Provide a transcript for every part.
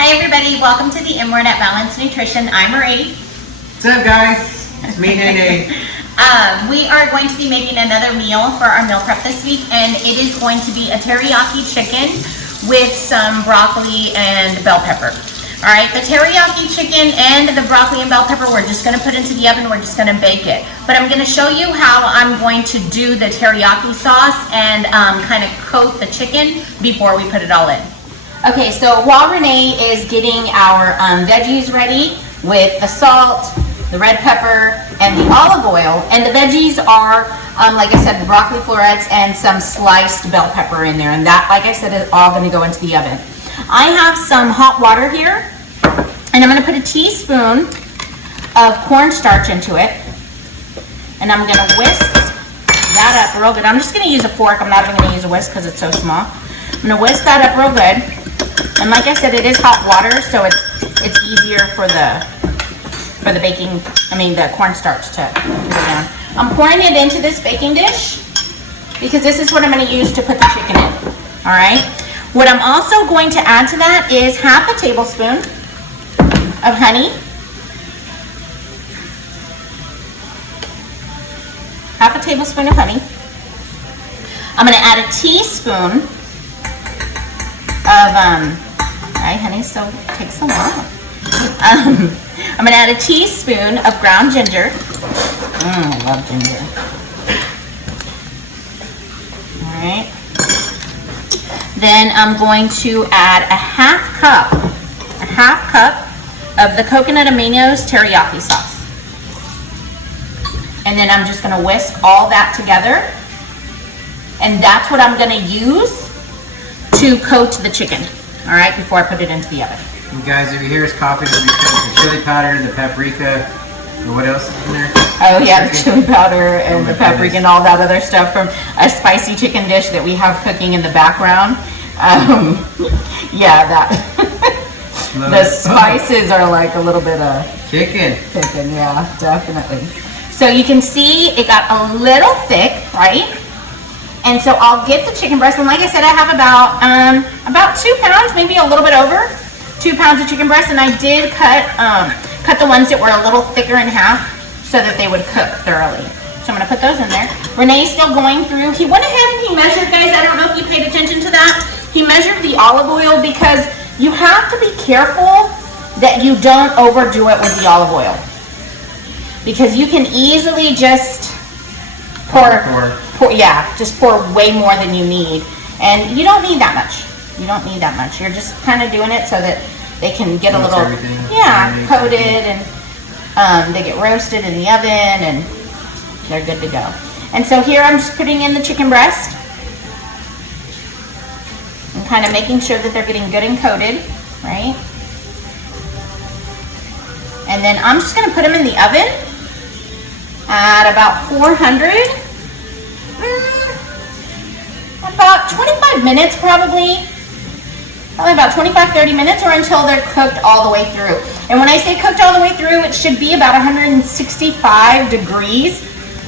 Hi everybody, welcome to the Inward at Balance Nutrition. I'm Marie. What's up guys? It's me, Nene. We are going to be making another meal for our meal prep this week, and it is going to be a teriyaki chicken with some broccoli and bell pepper. All right, the teriyaki chicken and the broccoli and bell pepper we're just going to put into the oven. We're just going to bake it. But I'm going to show you how I'm going to do the teriyaki sauce and kind of coat the chicken before we put it all in. Okay, so while Renee is getting our veggies ready with the salt, the red pepper, and the olive oil, and the veggies are, like I said, the broccoli florets and some sliced bell pepper in there, and that, like I said, is all going to go into the oven. I have some hot water here, and I'm going to put a teaspoon of cornstarch into it, and I'm going to whisk that up real good. I'm just going to use a fork. I'm not even going to use a whisk because it's so small. I'm going to whisk that up real good. And like I said, it is hot water, so it's easier for the the cornstarch to go down. I'm pouring it into this baking dish because this is what I'm going to use to put the chicken in. All right. What I'm also going to add to that is half a tablespoon of honey, half a tablespoon of honey. I'm going to add a teaspoon of honey, so it takes so long. I'm going to add a teaspoon of ground ginger. I love ginger. All right. Then I'm going to add a half cup of the Coconut Teriyaki Sauce. And then I'm just going to whisk all that together. And that's what I'm going to use to coat the chicken. All right, before I put it into the oven. You guys, if you hear us coughing, we put the chili powder, the paprika, or what else is in there? Oh yeah, the chili powder and the paprika and all that other stuff from a spicy chicken dish that we have cooking in the background. Yeah, that. The spices are like a little bit of chicken, yeah, definitely. So you can see it got a little thick, right? And so I'll get the chicken breast, and like I said, I have about 2 pounds, maybe a little bit over 2 pounds of chicken breast, and I did cut the ones that were a little thicker in half so that they would cook thoroughly. So I'm gonna put those in there. Renee's still going through. He went ahead and he measured, guys. I don't know if you paid attention to that. He measured the olive oil because you have to be careful that you don't overdo it with the olive oil, because you can easily just just pour way more than you need, and you don't need that much. You're just kind of doing it so that they can get a little coated, and they get roasted in the oven, and they're good to go. And so here I'm just putting in the chicken breast and kind of making sure that they're getting good and coated, right? And then I'm just going to put them in the oven at about 400. About 25 minutes probably about 25-30 minutes, or until they're cooked all the way through. And when I say cooked all the way through, it should be about 165 degrees,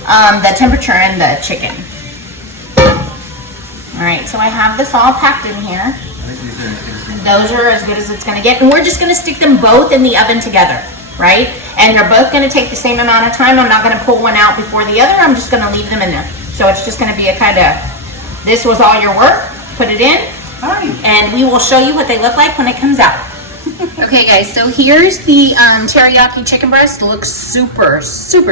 the temperature in the chicken. All right, so I have this all packed in here. Those are as good as it's gonna get, and we're just gonna stick them both in the oven together, right? And they're both gonna take the same amount of time. I'm not gonna pull one out before the other. I'm just gonna leave them in there. So it's just gonna be a kind of, this was all your work, put it in, and we will show you what they look like when it comes out. Okay guys, so here's the teriyaki chicken breast. It looks super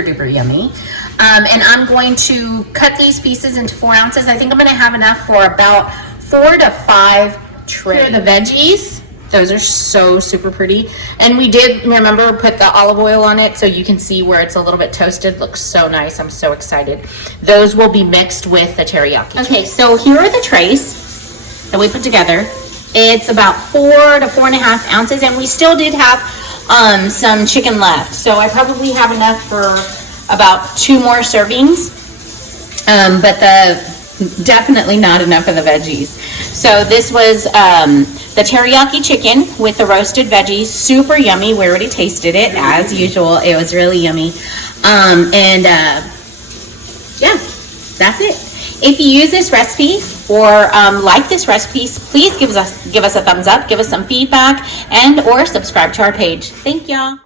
duper yummy. And I'm going to cut these pieces into 4 ounces. I think I'm gonna have enough for about 4 to 5 trays. Here are the veggies. Those are so super pretty. And we did, remember, put the olive oil on it so you can see where it's a little bit toasted. Looks so nice. I'm so excited. Those will be mixed with the teriyaki. Okay, so here are the trays that we put together. It's about 4 to 4.5 ounces, and we still did have some chicken left. So I probably have enough for about 2 more servings, but definitely not enough of the veggies. So this was the teriyaki chicken with the roasted veggies, super yummy. We already tasted it as usual. It was really yummy. Yeah, that's it. If you use this recipe or like this recipe, please give us a thumbs up, give us some feedback, and or subscribe to our page. Thank y'all.